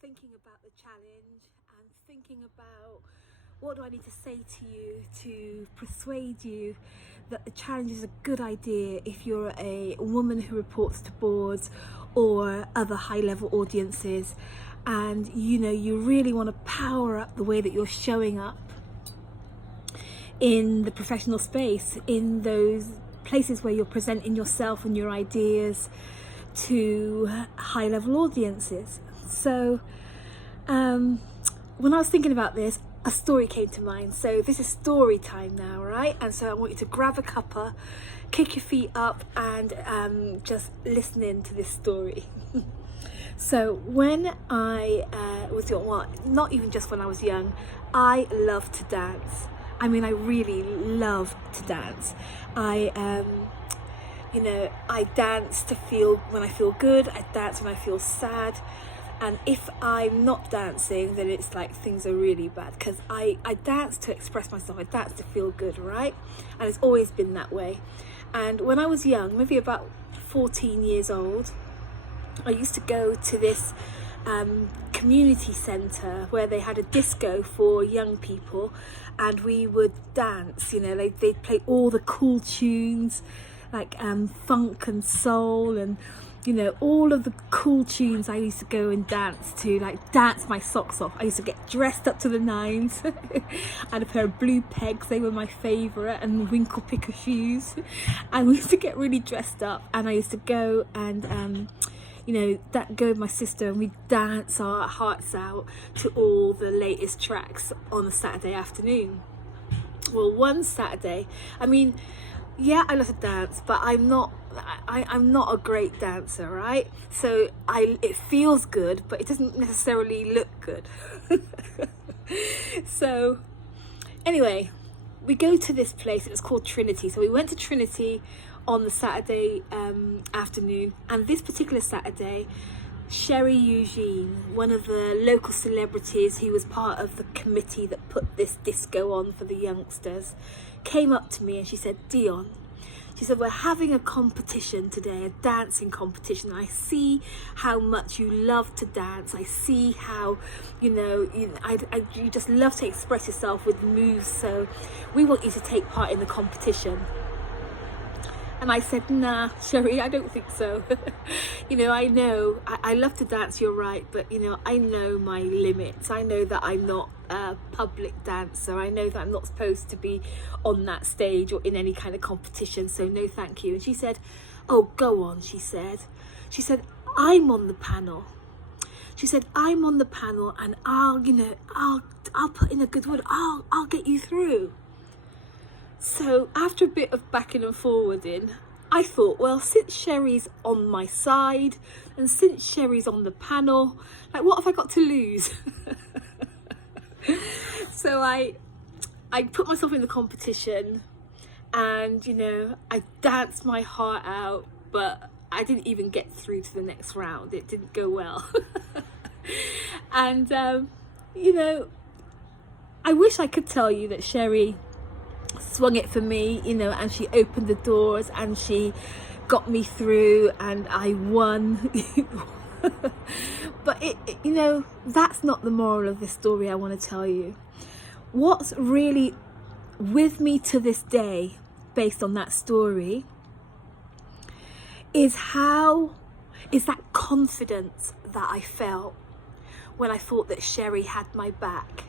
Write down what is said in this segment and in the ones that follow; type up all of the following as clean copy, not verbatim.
thinking about the challenge and thinking about what do I need to say to you to persuade you that the challenge is a good idea if you're a woman who reports to boards or other high-level audiences, and you really want to power up the way that you're showing up in the professional space, in those places where you're presenting yourself and your ideas to high-level audiences. So when I was thinking about this, a story came to mind. So this is story time now, right? And so I want you to grab a cuppa, kick your feet up, and just listen in to this story. So when I was young, well, not even just when I was young, I loved to dance. I mean, I really love to dance. I dance to feel when I feel good. I dance when I feel sad. And if I'm not dancing, then it's like things are really bad, because I dance to express myself. I dance to feel good, right? And it's always been that way. And when I was young, maybe about 14 years old, I used to go to this community centre where they had a disco for young people, and we would dance. They'd play all the cool tunes like funk and soul and all of the cool tunes. I used to go and dance to, like dance my socks off. I used to get dressed up to the nines. I had a pair of blue pegs, they were my favourite, and winkle picker shoes. And we used to get really dressed up, and I used to go and go with my sister, and we'd dance our hearts out to all the latest tracks on a Saturday afternoon. Well, one Saturday, I love to dance, but I'm not a great dancer, right? So it feels good, but it doesn't necessarily look good. So anyway, we go to this place. It was called Trinity. So we went to Trinity on the Saturday afternoon, and this particular Saturday, Sherry Eugene, one of the local celebrities who was part of the committee that put this disco on for the youngsters, came up to me and she said, "Dion," she said, "we're having a competition today, a dancing competition. I see how much you love to dance. I see how, you just love to express yourself with moves. So we want you to take part in the competition." And I said, "Nah, Sherry, I don't think so." I know, I love to dance, you're right, but, I know my limits. I know that I'm not a public dancer. I know that I'm not supposed to be on that stage or in any kind of competition, so no thank you. And she said, "Oh, go on," she said, "I'm on the panel." She said, "I'm on the panel, and I'll put in a good word. I'll get you through." So after a bit of backing and forwarding, I thought, well, since Sherry's on my side and since Sherry's on the panel, like, what have I got to lose? So I put myself in the competition, and I danced my heart out, but I didn't even get through to the next round. It didn't go well. And I wish I could tell you that Sherry swung it for me, and she opened the doors and she got me through and I won. But that's not the moral of this story I want to tell you. What's really with me to this day, based on that story, is that confidence that I felt when I thought that Sherry had my back.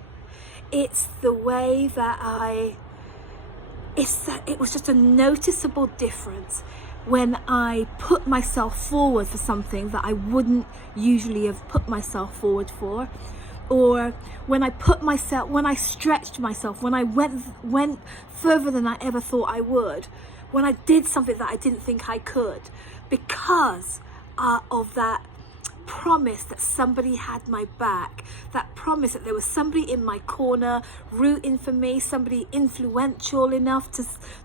It's the way that it was just a noticeable difference when I put myself forward for something that I wouldn't usually have put myself forward for, or when I stretched myself, when I went further than I ever thought I would, when I did something that I didn't think I could, because of that promise that somebody had my back, that promise that there was somebody in my corner rooting for me, somebody influential enough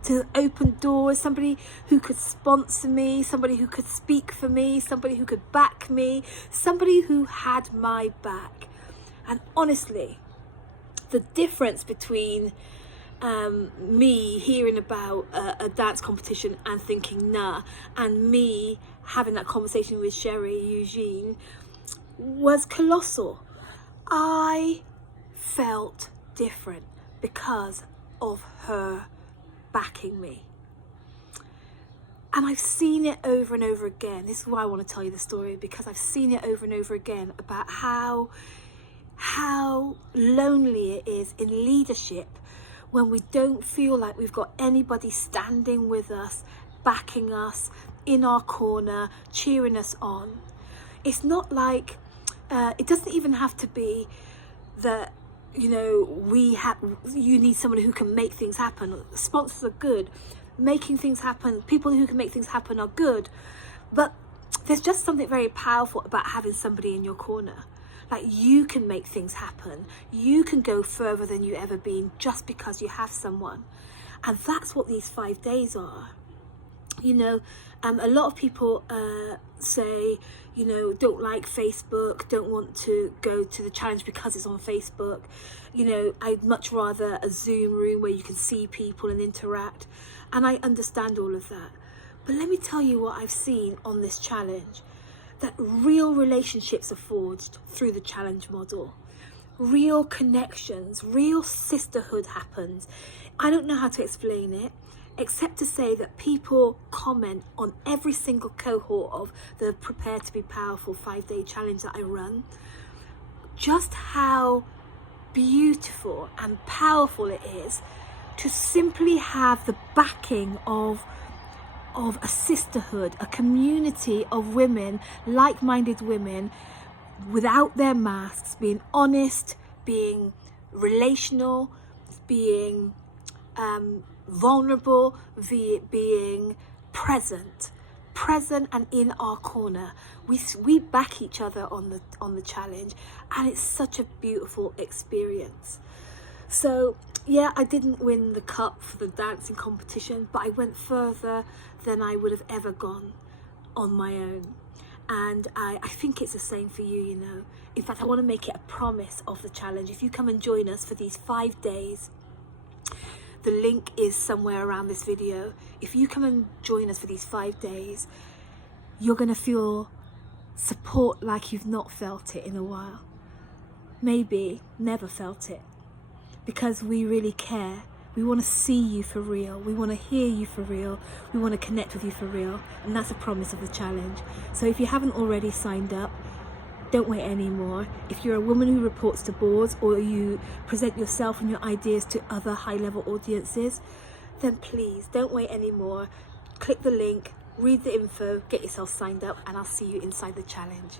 to open doors, somebody who could sponsor me, somebody who could speak for me, somebody who could back me, somebody who had my back. And honestly, the difference between me hearing about a dance competition and thinking nah, and me having that conversation with Sherry Eugene, was colossal. I felt different because of her backing me. And I've seen it over and over again. This is why I want to tell you the story, because I've seen it over and over again about how lonely it is in leadership when we don't feel like we've got anybody standing with us, backing us, in our corner, cheering us on. It's not like, it doesn't even have to be that, you need someone who can make things happen. Sponsors are good. Making things happen, people who can make things happen are good. But there's just something very powerful about having somebody in your corner. Like, you can make things happen. You can go further than you ever been just because you have someone. And that's what these 5 days are. A lot of people say, don't like Facebook, don't want to go to the challenge because it's on Facebook. I'd much rather a Zoom room where you can see people and interact. And I understand all of that. But let me tell you what I've seen on this challenge. That real relationships are forged through the challenge model. Real connections, real sisterhood happens. I don't know how to explain it, except to say that people comment on every single cohort of the Prepare to be Powerful 5-day challenge that I run, just how beautiful and powerful it is to simply have the backing of a sisterhood, a community of women, like-minded women, without their masks, being honest, being relational, being vulnerable, being present and in our corner. We back each other on the challenge, and it's such a beautiful experience. So yeah, I didn't win the cup for the dancing competition, but I went further than I would have ever gone on my own. And I think it's the same for you, In fact, I want to make it a promise of the challenge. If you come and join us for these 5 days, the link is somewhere around this video. If you come and join us for these 5 days, you're going to feel support like you've not felt it in a while. Maybe never felt it. Because we really care. We want to see you for real. We want to hear you for real. We want to connect with you for real. And that's a promise of the challenge. So if you haven't already signed up, don't wait anymore. If you're a woman who reports to boards, or you present yourself and your ideas to other high-level audiences, then please don't wait anymore. Click the link, read the info, get yourself signed up, and I'll see you inside the challenge.